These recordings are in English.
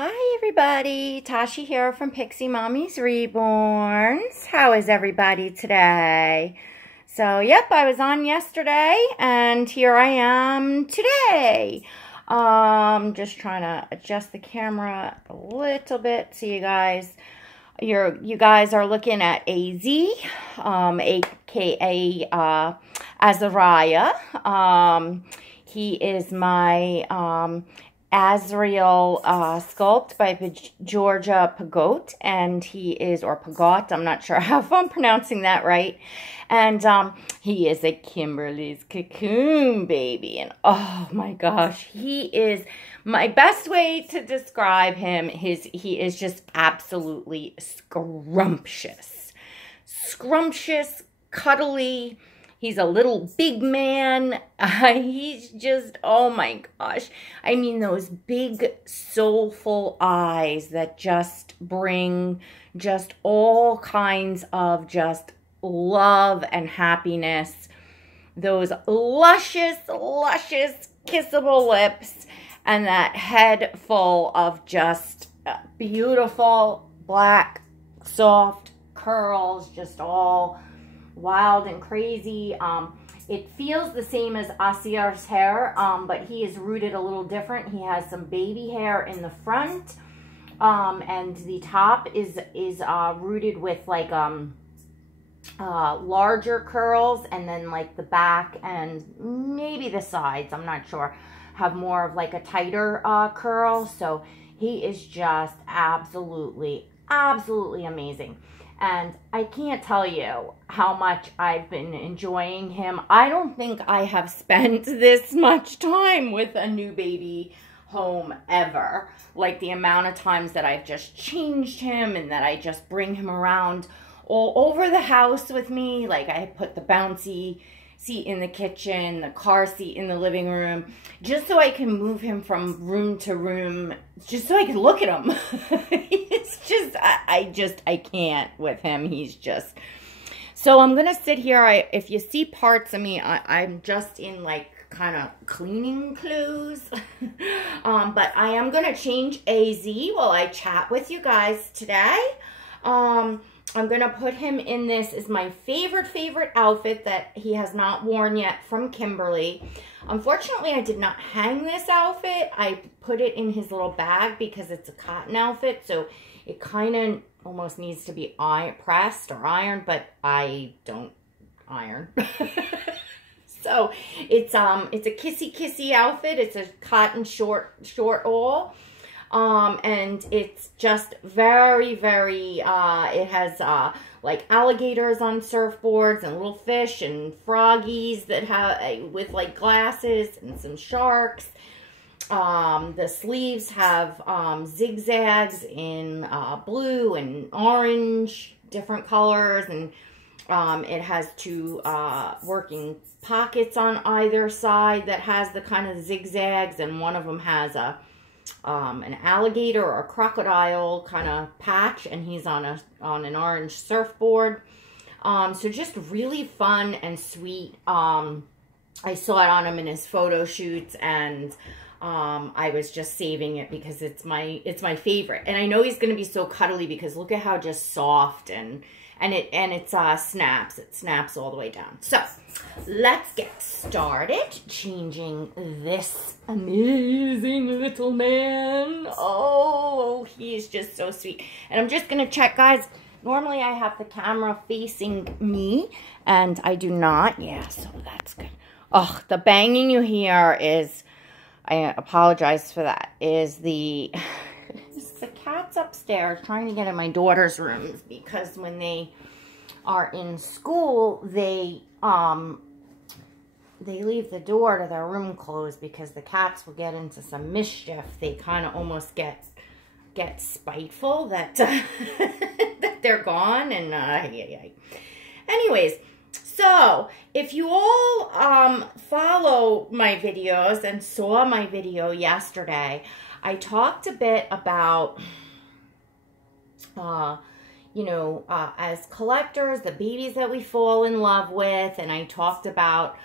Hi everybody, Tashi here from Pixie Mommies Reborns. How is everybody today? So, yep, I was on yesterday and here I am today. Just trying to adjust the camera a little bit so you guys are looking at AZ, aka Azariah. He is my Azrael sculpt by Georgia Pagot, and he is, or Pagot, I'm not sure if I'm pronouncing that right, and he is a Kimberly's Cocoon baby, and oh my gosh, he is, my best way to describe him is he is just absolutely scrumptious, cuddly. He's a little big man. He's just, oh my gosh. I mean, those big, soulful eyes that just bring just all kinds of just love and happiness. Those luscious, kissable lips. And that head full of just beautiful, black, soft curls, just all wild and crazy. It feels the same as Asier's hair, but he is rooted a little different. He has some baby hair in the front, and the top is rooted with like larger curls, and then like the back and maybe the sides, I'm not sure, have more of like a tighter curl. So he is just absolutely amazing. And I can't tell you how much I've been enjoying him. I don't think I have spent this much time with a new baby home ever. Like the amount of times that I've just changed him and that I just bring him around all over the house with me. Like I put the bouncy seat in the kitchen, the car seat in the living room, just so I can move him from room to room, just so I can look at him. It's just, I can't with him. He's just, so I'm going to sit here. If you see parts of me, I'm just in like kind of cleaning clothes. But I am going to change AZ while I chat with you guys today. I'm going to put him in this is my favorite outfit that he has not worn yet from Kimberly. Unfortunately, I did not hang this outfit. I put it in his little bag because it's a cotton outfit, so it kind of almost needs to be pressed or ironed, but I don't iron. So it's a kissy outfit. It's a cotton short all. And it's just very, it has, like alligators on surfboards and little fish and froggies that have, with like glasses and some sharks. The sleeves have, zigzags in, blue and orange, different colors, and, it has two, working pockets on either side that has the kind of zigzags, and one of them has an alligator or a crocodile kind of patch, and he's on an orange surfboard. So just really fun and sweet. I saw it on him in his photo shoots, and I was just saving it because it's my favorite. And I know he's going to be so cuddly because look at how just soft and it snaps. It snaps all the way down. So let's get started changing this amazing little man. Oh, he's just so sweet. And I'm just going to check, guys. Normally I have the camera facing me, and I do not. Yeah, so that's good. Oh, the banging you hear is, I apologize for that, is the cat's upstairs trying to get in my daughter's rooms, because when they are in school, they leave the door to their room closed because the cats will get into some mischief. They kind of almost get spiteful that that they're gone, and anyways, so if you all follow my videos and saw my video yesterday, I talked a bit about, you know, as collectors, the babies that we fall in love with, and I talked about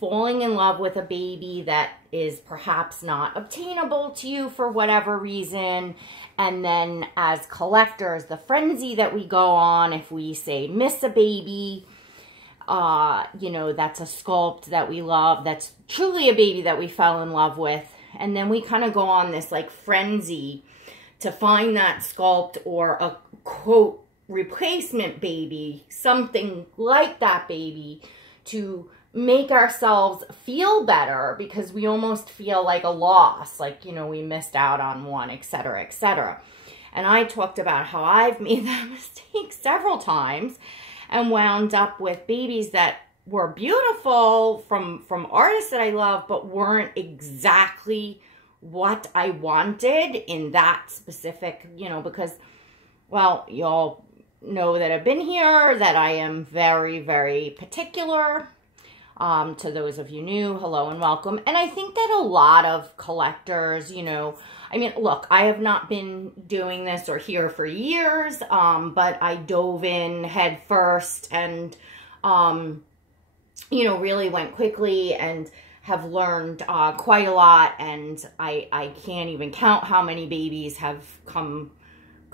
falling in love with a baby that is perhaps not obtainable to you for whatever reason. And then as collectors, the frenzy that we go on if we say miss a baby, you know, that's a sculpt that we love, that's truly a baby that we fell in love with. And then we kind of go on this like frenzy to find that sculpt or a quote replacement baby, something like that baby, to make ourselves feel better, because we almost feel like a loss, like, you know, we missed out on one, etc., etc. And I talked about how I've made that mistake several times and wound up with babies that were beautiful from artists that I love, but weren't exactly what I wanted in that specific, you know, because, well, y'all know that I've been here, that I am very, very particular. To those of you new, hello and welcome. And I think that a lot of collectors, you know, I mean, look, I have not been doing this or here for years, but I dove in head first and, you know, really went quickly and have learned quite a lot. And I can't even count how many babies have come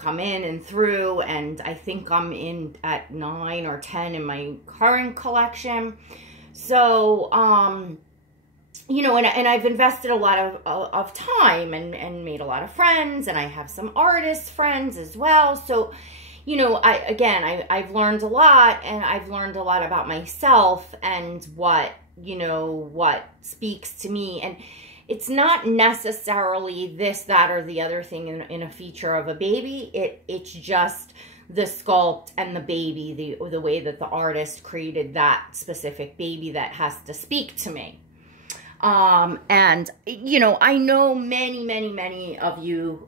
in and through. And I think I'm in at 9 or 10 in my current collection. So, you know, and I've invested a lot of time and made a lot of friends, and I have some artist friends as well. So, you know, I've learned a lot, and I've learned a lot about myself and what, you know, what speaks to me. And it's not necessarily this, that, or the other thing in a feature of a baby. It's just the sculpt and the baby, the way that the artist created that specific baby that has to speak to me. And, you know, I know many of you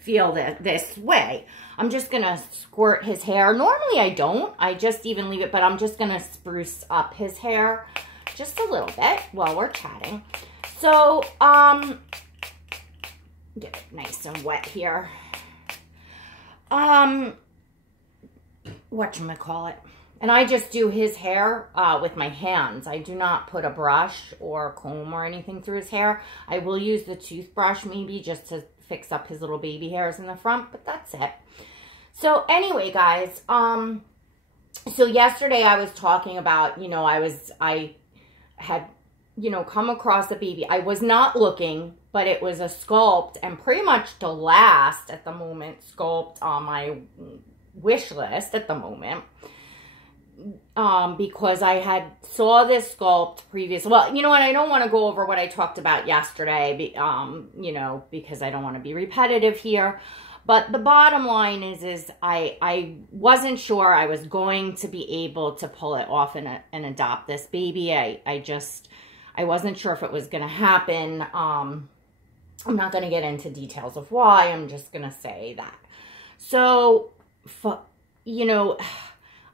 feel this way. I'm just going to squirt his hair. Normally I don't. I just even leave it, but I'm just going to spruce up his hair just a little bit while we're chatting. So, get it nice and wet here. Whatchamacallit. And I just do his hair with my hands. I do not put a brush or comb or anything through his hair. I will use the toothbrush maybe just to fix up his little baby hairs in the front, but that's it. So anyway, guys, so yesterday I was talking about, you know, I had, you know, come across a baby. I was not looking, but it was a sculpt, and pretty much the last at the moment sculpt on my wish list at the moment, because I had saw this sculpt previous. Well, you know what, I don't want to go over what I talked about yesterday, you know, because I don't want to be repetitive here. But the bottom line is I wasn't sure I was going to be able to pull it off and adopt this baby. I wasn't sure if it was going to happen. I'm not going to get into details of why. I'm just going to say that. So, you know,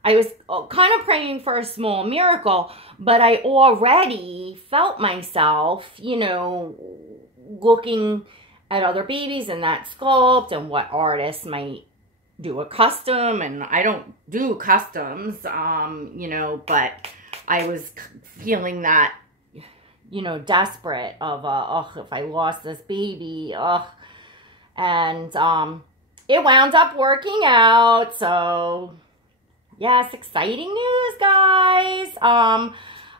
I was kind of praying for a small miracle, but I already felt myself, you know, looking at other babies and that sculpt and what artists might do a custom. And I don't do customs, you know, but I was feeling that, you know, desperate of, oh, if I lost this baby, oh. And it wound up working out. So, yes, exciting news, guys.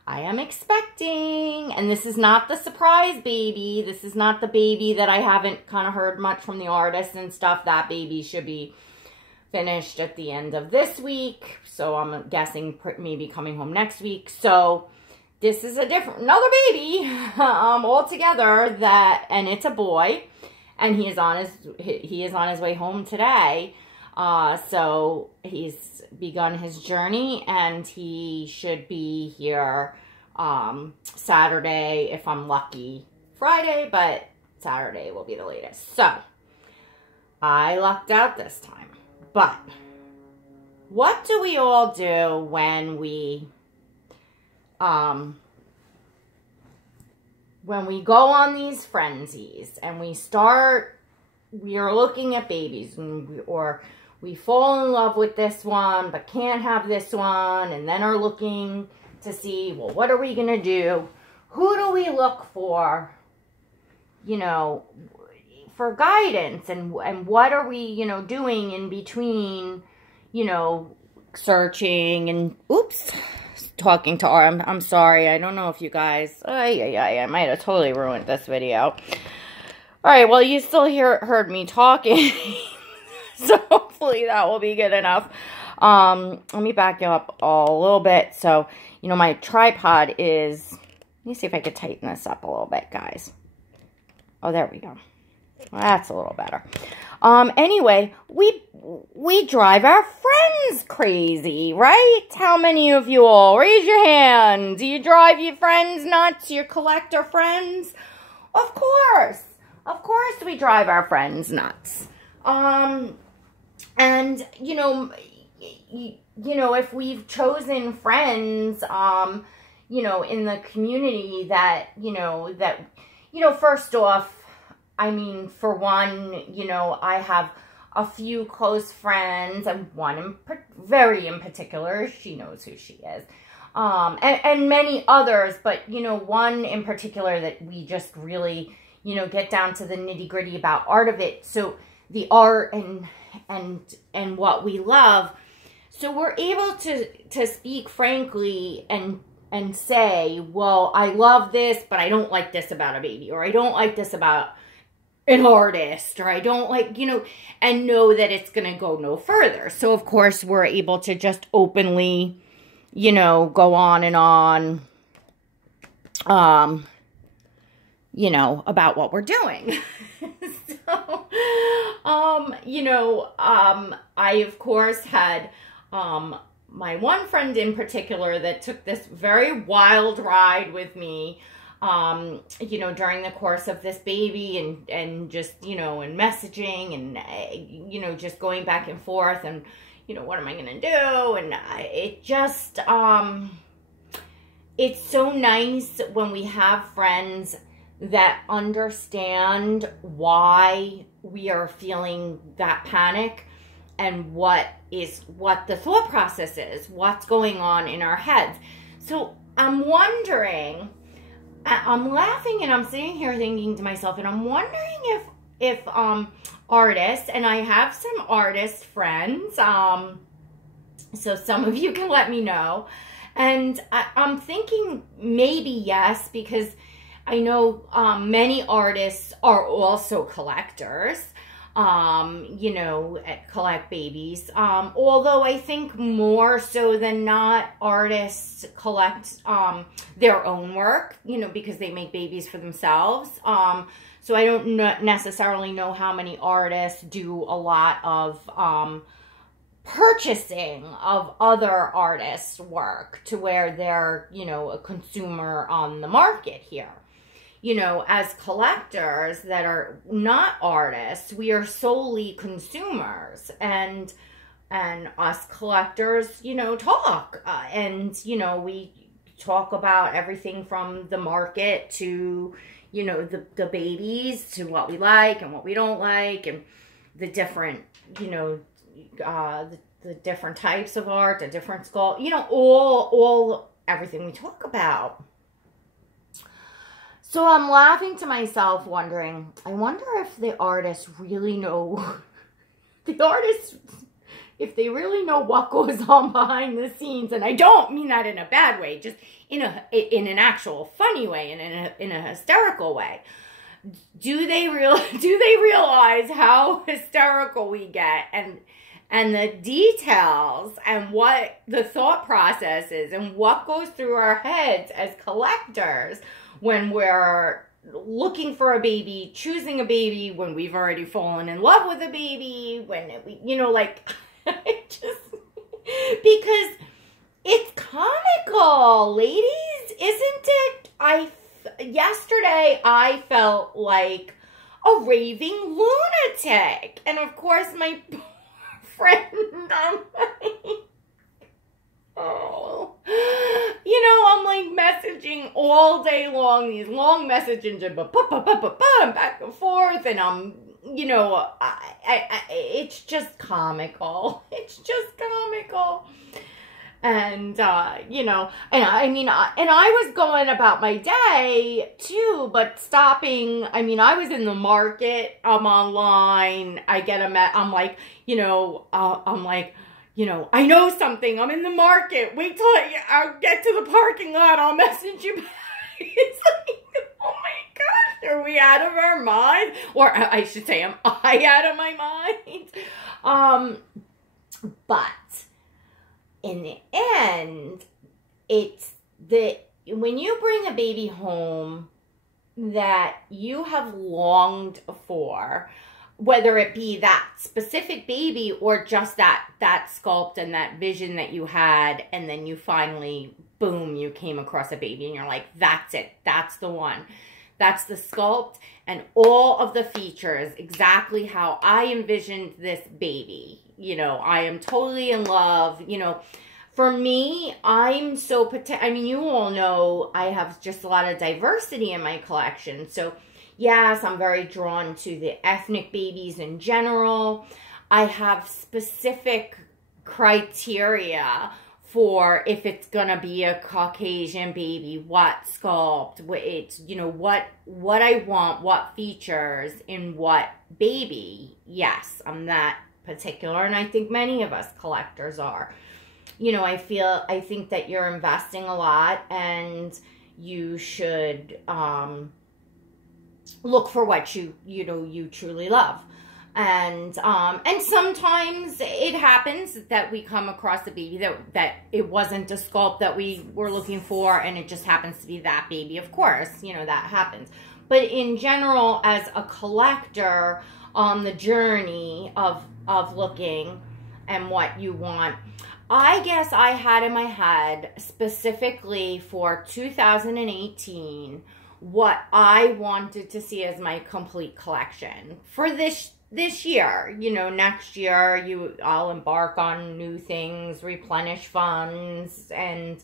I am expecting, and this is not the surprise baby. This is not the baby that I haven't kind of heard much from the artist and stuff. That baby should be finished at the end of this week. So I'm guessing maybe coming home next week. So this is another baby altogether, and it's a boy, and he is on his way home today. So he's begun his journey, and he should be here Saturday if I'm lucky. Friday, but Saturday will be the latest. So I lucked out this time. But what do we all do when we go on these frenzies and we are looking at babies, and we fall in love with this one but can't have this one, and then are looking to see, well, what are we going to do? Who do we look for, you know, for guidance? And what are we, you know, doing in between, you know, searching and, oops, talking to our, I'm sorry. I don't know if you guys, I might have totally ruined this video. All right, well, you still heard me talking, so hopefully that will be good enough. Let me back you up a little bit. So, you know, my tripod is, let me see if I could tighten this up a little bit, guys. Oh, there we go. Well, that's a little better. Anyway, we drive our friends crazy, right? How many of you all? Raise your hand. Do you drive your friends nuts, your collector friends? Of course. Of course we drive our friends nuts. And, you know, if we've chosen friends, you know, in the community that, first off, I mean, for one, you know, I have a few close friends, and one very in particular, she knows who she is, and many others, but, you know, one in particular that we just really, you know, get down to the nitty gritty about art of it. So the art and what we love. So we're able to speak frankly and say, well, I love this, but I don't like this about a baby, or I don't like this about an artist, or I don't like, you know, and know that it's going to go no further. So, of course, we're able to just openly, you know, go on and on, you know, about what we're doing. So, you know, I, of course, had my one friend in particular that took this very wild ride with me, you know, during the course of this baby, and just, you know, and messaging and, you know, just going back and forth and, you know, what am I going to do? And it just, it's so nice when we have friends that understand why we are feeling that panic and what the thought process is, what's going on in our heads. So I'm wondering, I'm laughing and I'm sitting here thinking to myself, and I'm wondering if artists, and I have some artist friends, so some of you can let me know, and I'm thinking maybe yes, because I know many artists are also collectors, you know, collect babies. Although I think more so than not, artists collect their own work, you know, because they make babies for themselves. So I don't necessarily know how many artists do a lot of purchasing of other artists' work to where they're, you know, a consumer on the market here. You know, as collectors that are not artists, we are solely consumers, and us collectors, you know, talk, and, you know, we talk about everything from the market to, you know, the babies, to what we like and what we don't like, and the different, you know, the different types of art, the different sculpt, you know, everything we talk about. So I'm laughing to myself, wondering, I wonder if the artists really know, if they really know what goes on behind the scenes. And I don't mean that in a bad way, just in an actual funny way, and in a hysterical way. Do they realize how hysterical we get, and the details, and what the thought process is, and what goes through our heads as collectors when we're looking for a baby, choosing a baby, when we've already fallen in love with a baby, when we, you know, like, just, because it's comical, ladies, isn't it? Yesterday I felt like a raving lunatic, and of course my friend, I'm like, oh, you know, I'm like messaging all day long, these long messages, and back and forth, and I'm, you know, it's just comical. It's just comical. And, you know, and I mean, and I was going about my day too, but stopping, I mean, I was in the market, I'm online, I'm like, you know, I'm like, you know, I know something, I'm in the market, wait till I'll get to the parking lot, I'll message you back. It's like, oh my gosh, are we out of our mind? Or I should say, am I out of my mind? But in the end, it's when you bring a baby home that you have longed for, whether it be that specific baby or just that sculpt and that vision that you had, and then you finally, boom, you came across a baby and you're like, that's it, that's the one. That's the sculpt and all of the features, exactly how I envisioned this baby. You know, I am totally in love. You know, for me, I'm so, I mean, you all know I have just a lot of diversity in my collection. So, yes, I'm very drawn to the ethnic babies in general. I have specific criteria for if it's gonna be a Caucasian baby, what sculpt, it's, you know, what I want, what features in what baby. Yes, I'm that particular, and I think many of us collectors are. You know, I think that you're investing a lot, and you should look for what you truly love. And sometimes it happens that we come across a baby that it wasn't a sculpt that we were looking for, and it just happens to be that baby. Of course, you know, that happens. But in general, as a collector on the journey of looking and what you want, I guess I had in my head specifically for 2018 what I wanted to see as my complete collection for this year. You know, next year I'll embark on new things, replenish funds, and,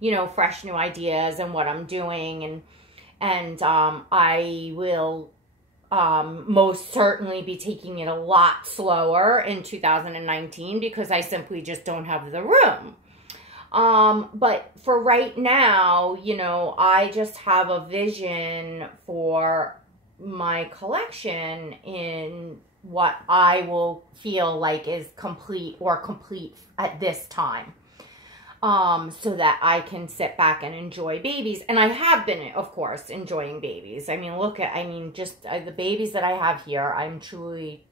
you know, fresh new ideas and what I'm doing, and I will most certainly be taking it a lot slower in 2019 because I simply just don't have the room. But for right now, you know, I just have a vision for my collection in what I will feel like is complete at this time. So that I can sit back and enjoy babies. And I have been, of course, enjoying babies. I mean, just the babies that I have here, I'm truly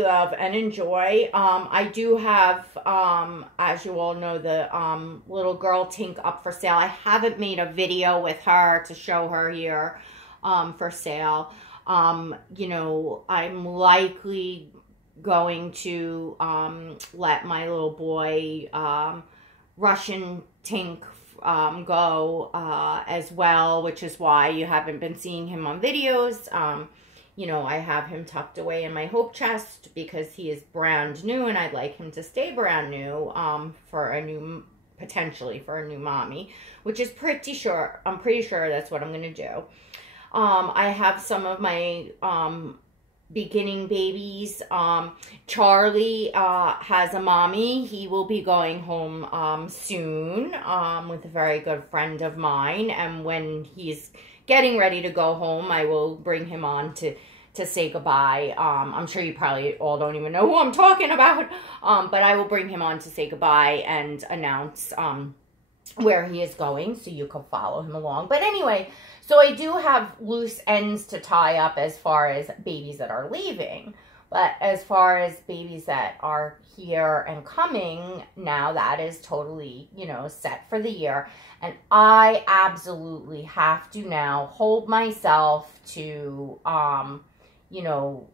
love and enjoy. I do have, as you all know, the little girl Tink up for sale. I haven't made a video with her to show her here for sale. You know, I'm likely going to let my little boy Russian Tink go as well, which is why you haven't been seeing him on videos. You know, I have him tucked away in my hope chest because he is brand new, and I'd like him to stay brand new potentially for a new mommy, which is I'm pretty sure that's what I'm going to do. I have some of my beginning babies. Charlie has a mommy. He will be going home soon with a very good friend of mine, and when he's getting ready to go home, I will bring him on to say goodbye. I'm sure you probably all don't even know who I'm talking about, but I will bring him on to say goodbye and announce where he is going, so you can follow him along. But anyway, so I do have loose ends to tie up as far as babies that are leaving. But as far as babies that are here and coming, now that is totally, you know, set for the year. And I absolutely have to now hold myself to, you know,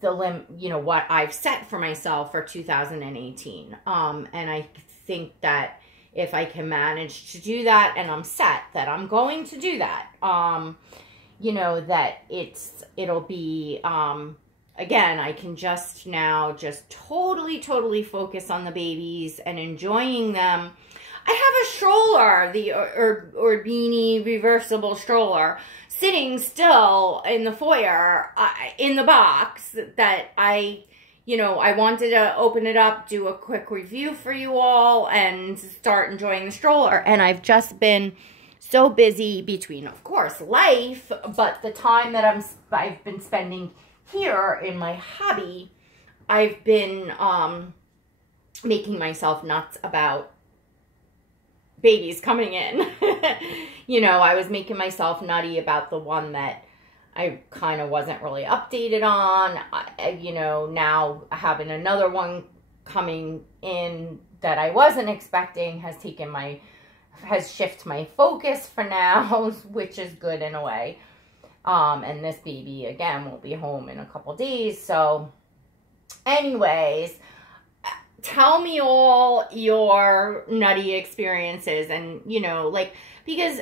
what I've set for myself for 2018. And I think that if I can manage to do that, and I'm set that I'm going to do that, you know, that it'll be, again, I can just now just totally focus on the babies and enjoying them. I have a stroller, the Orbini reversible stroller, sitting still in the foyer, in the box that I, you know, I wanted to open it up, do a quick review for you all, and start enjoying the stroller. And I've just been so busy between, of course, life, but the time that I've been spending here in my hobby, I've been making myself nuts about babies coming in. You know, I was making myself nutty about the one that I kind of wasn't really updated on. You know, now having another one coming in that I wasn't expecting has shifted my focus for now, which is good in a way. And this baby, again, won't be home in a couple days. So anyways, tell me all your nutty experiences. And, you know, like, because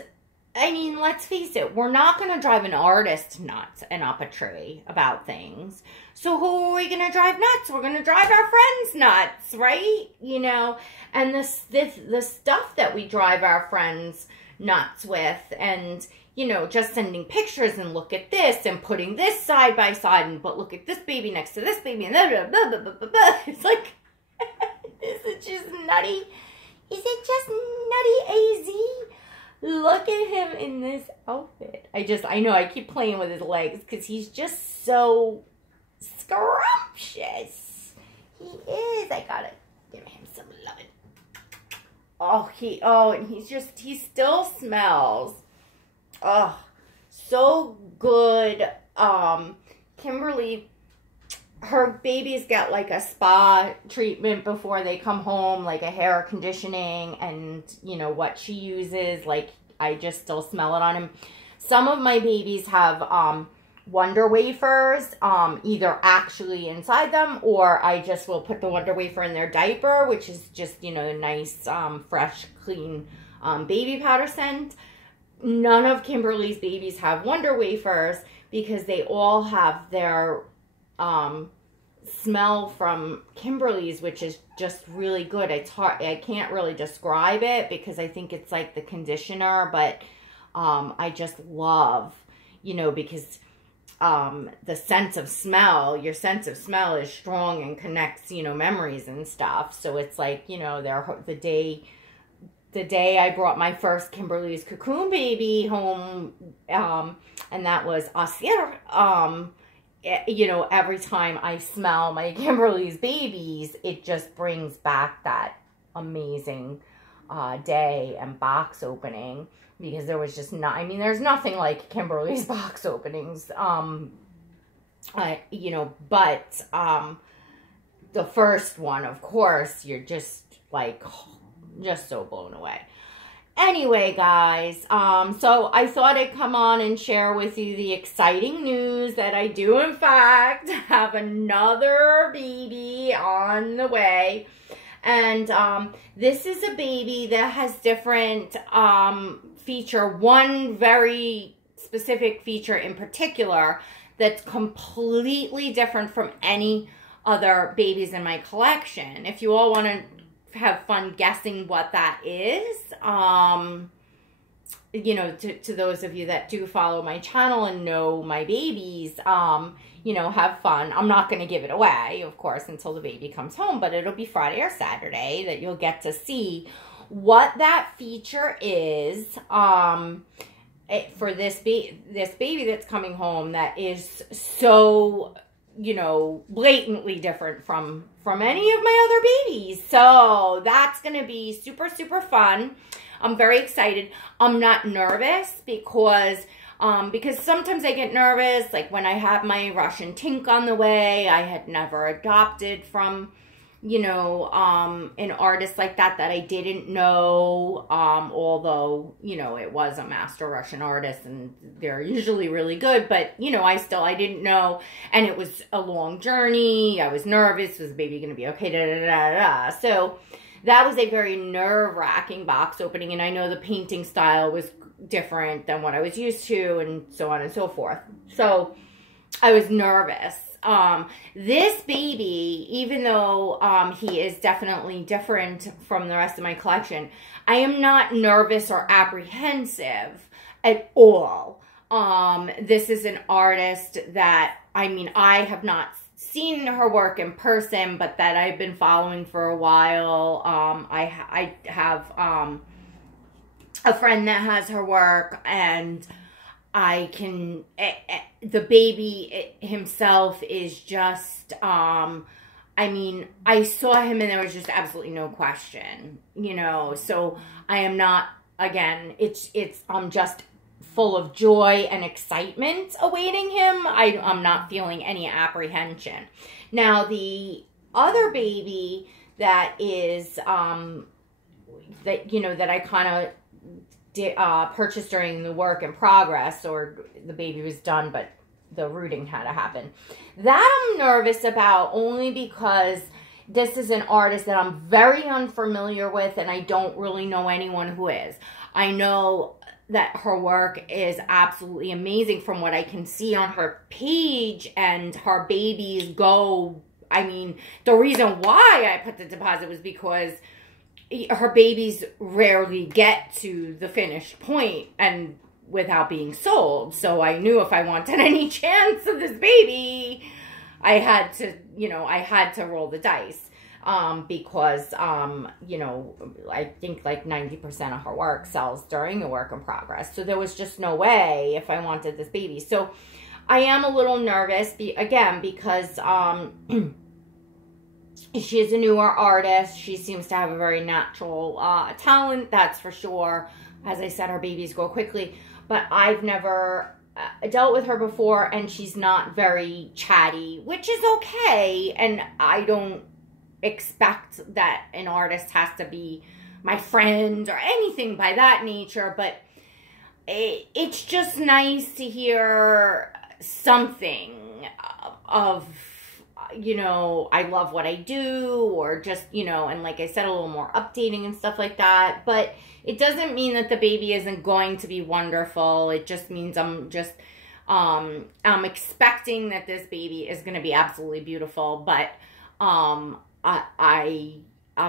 I mean, let's face it, we're not going to drive an artist nuts and up a tree about things. So who are we going to drive nuts? We're going to drive our friends nuts, right? You know, and the stuff that we drive our friends nuts with, and, you know, just sending pictures and look at this and putting this side by side, and but look at this baby next to this baby, and blah, blah, blah, blah, blah, blah. It's like, is it just nutty? Is it just nutty AZ? Look at him in this outfit. I know I keep playing with his legs because he's just so scrumptious. He is. I gotta give him some loving. And he still smells. Oh, so good. Kimberly, her babies get like a spa treatment before they come home, like a hair conditioning, and you know what she uses, like I just still smell it on him. Some of my babies have Wonder Wafers, either actually inside them, or I just will put the Wonder Wafer in their diaper, which is just, you know, a nice, fresh, clean baby powder scent. None of Kimberly's babies have Wonder Wafers because they all have their smell from Kimberly's, which is just really good. It's hard. I can't really describe it because I think it's like the conditioner, but I just love, you know, because the sense of smell, your sense of smell is strong and connects, you know, memories and stuff. So it's like, you know, the day I brought my first Kimberly's cocoon baby home, and that was Asir, you know, every time I smell my Kimberly's babies, it just brings back that amazing day and box opening, because there was just not, I mean, there's nothing like Kimberly's box openings, you know, but the first one, of course, you're just like, just so blown away. Anyway, guys, so I thought I'd come on and share with you the exciting news that I do, in fact, have another baby on the way. And this is a baby that has different feature. One very specific feature in particular that's completely different from any other babies in my collection. If you all want to have fun guessing what that is, you know, to those of you that do follow my channel and know my babies, you know, have fun. I'm not going to give it away, of course, until the baby comes home, but it'll be Friday or Saturday that you'll get to see what that feature is for this baby that's coming home that is so, you know, blatantly different from any of my other babies. So that's going to be super, super fun. I'm very excited. I'm not nervous because sometimes I get nervous, like when I have my Russian Tink on the way. I had never adopted from, you know, an artist like that I didn't know, although, you know, it was a master Russian artist and they're usually really good, but, you know, I didn't know, and it was a long journey. I was nervous. Was the baby going to be okay? Da, da, da, da. So that was a very nerve-wracking box opening, and I know the painting style was different than what I was used to, and so on and so forth. So I was nervous. This baby, even though he is definitely different from the rest of my collection, I am not nervous or apprehensive at all. This is an artist that, I mean, I have not seen her work in person, but that I've been following for a while. I have a friend that has her work, and I can, the baby himself is just, I mean, I saw him and there was just absolutely no question, you know, so I am not, again, I'm just full of joy and excitement awaiting him. I'm not feeling any apprehension. Now, the other baby that is, that, you know, that I kind of purchased during the work in progress, or the baby was done, but the rooting had to happen. That I'm nervous about only because this is an artist that I'm very unfamiliar with, and I don't really know anyone who is. I know that her work is absolutely amazing from what I can see on her page, and her babies go, I mean, the reason why I put the deposit was because her babies rarely get to the finished point and without being sold. So I knew if I wanted any chance of this baby, I had to, you know, I had to roll the dice. Because, you know, I think like 90% of her work sells during the work in progress. So there was just no way if I wanted this baby. So I am a little nervous, again, because, she is a newer artist. She seems to have a very natural, talent, that's for sure. As I said, her babies grow quickly, but I've never dealt with her before, and she's not very chatty, which is okay. And I don't expect that an artist has to be my friend or anything by that nature, but it's just nice to hear something of, you know, I love what I do, or just, you know, and like I said, a little more updating and stuff like that. But it doesn't mean that the baby isn't going to be wonderful. It just means I'm just, I'm expecting that this baby is going to be absolutely beautiful, but, I'm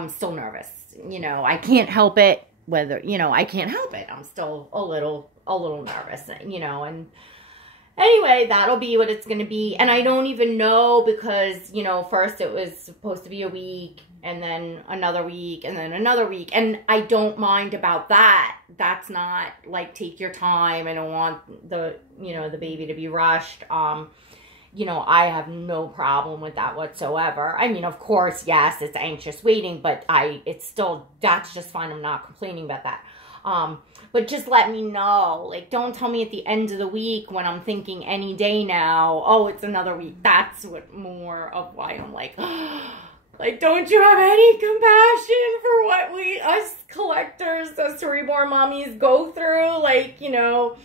still nervous, you know, I can't help it, whether, you know, I can't help it. I'm still a little nervous, you know, and anyway, that'll be what it's going to be. And I don't even know, because, you know, first it was supposed to be a week, and then another week, and then another week. And I don't mind about that. That's not like, take your time. I don't want the, you know, the baby to be rushed. You know, I have no problem with that whatsoever. I mean, of course, yes, it's anxious waiting, but it's still, that's just fine. I'm not complaining about that. But just let me know. Like, don't tell me at the end of the week when I'm thinking any day now, oh, it's another week. That's what more of why I'm like, like, don't you have any compassion for what us collectors, us reborn mommies go through? Like, you know,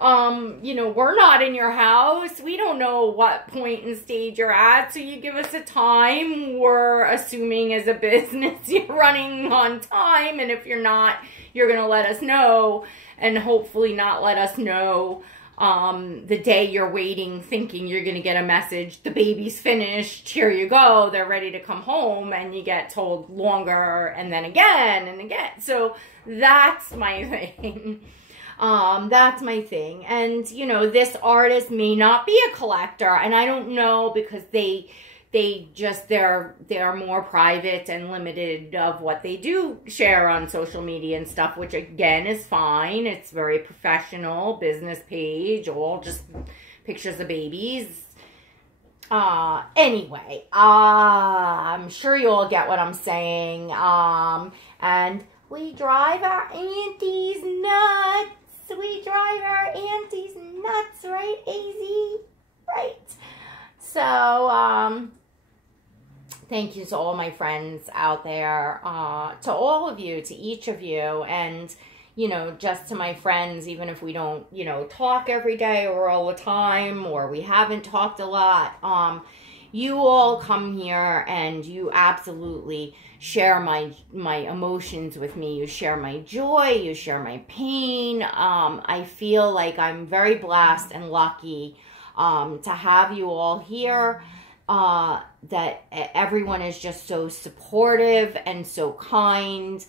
we're not in your house. We don't know what point and stage you're at. So you give us a time. We're assuming as a business you're running on time. And if you're not, you're going to let us know, and hopefully not let us know the day you're waiting, thinking you're going to get a message, the baby's finished, here you go, they're ready to come home, and you get told longer, and then again and again. So that's my thing. That's my thing. And, you know, this artist may not be a collector, and I don't know, because they're more private and limited of what they do share on social media and stuff, which again is fine. It's very professional business page, all just pictures of babies. Anyway, I'm sure you all get what I'm saying. And we drive our aunties nuts. We drive our aunties nuts, right, AZ? Right. So, thank you to all my friends out there, to all of you, to each of you, and, you know, just to my friends, even if we don't, you know, talk every day or all the time, or we haven't talked a lot, you all come here and you absolutely share my emotions with me. You share my joy, you share my pain. I feel like I'm very blessed and lucky to have you all here. That everyone is just so supportive and so kind.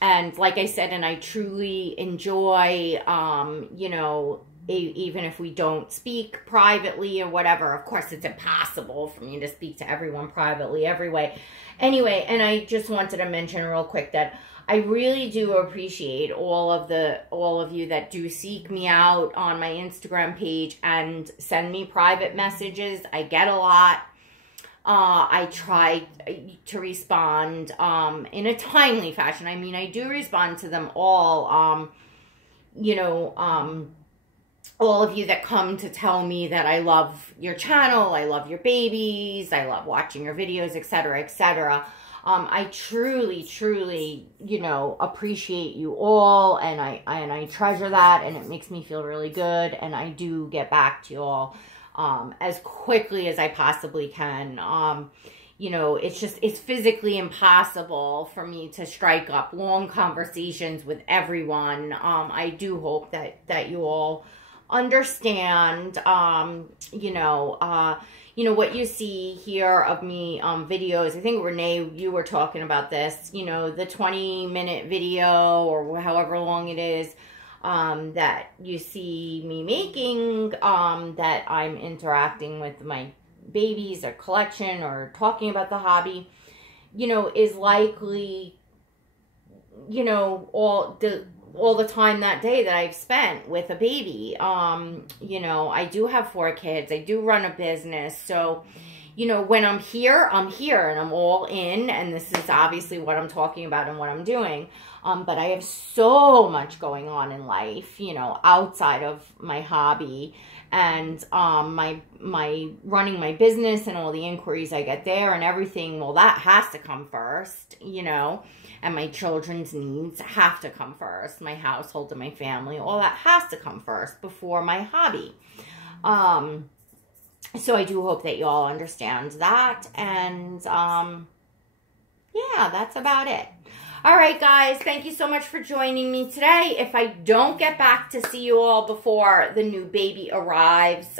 And like I said, and I truly enjoy, you know, even if we don't speak privately or whatever. Of course, it's impossible for me to speak to everyone privately anyway, and I just wanted to mention real quick that I really do appreciate all of you that do seek me out on my Instagram page and send me private messages. I get a lot. I try to respond in a timely fashion. I mean, I do respond to them all. All of you that come to tell me that I love your channel, I love your babies, I love watching your videos, etc., etc. I truly, truly, appreciate you all, and I treasure that, and it makes me feel really good, and I do get back to you all as quickly as I possibly can. It's physically impossible for me to strike up long conversations with everyone. I do hope that you all understand, what you see here of me videos. I think Renee, you were talking about this, the 20-minute video or however long it is that you see me making, that I'm interacting with my babies or collection or talking about the hobby, is likely, all the time that day that I've spent with a baby. I do have 4 kids. I do run a business. So, when I'm here and I'm all in, and this is obviously what I'm talking about and what I'm doing. But I have so much going on in life, outside of my hobby and my running my business and all the inquiries I get there and everything. Well, that has to come first, and my children's needs have to come first. My household and my family, all that has to come first before my hobby. So I do hope that you all understand that. And yeah, that's about it. All right, guys, thank you so much for joining me today. If I don't get back to see you all before the new baby arrives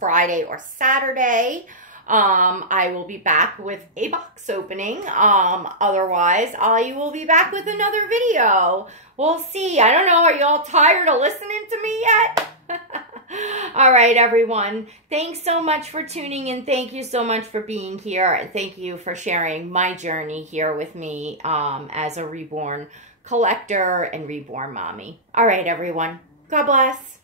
Friday or Saturday, I will be back with a box opening. Otherwise, I will be back with another video. We'll see. I don't know. Are you all tired of listening to me yet? All right, everyone. Thanks so much for tuning in. Thank you so much for being here. Thank you for sharing my journey here with me as a reborn collector and reborn mommy. All right, everyone. God bless.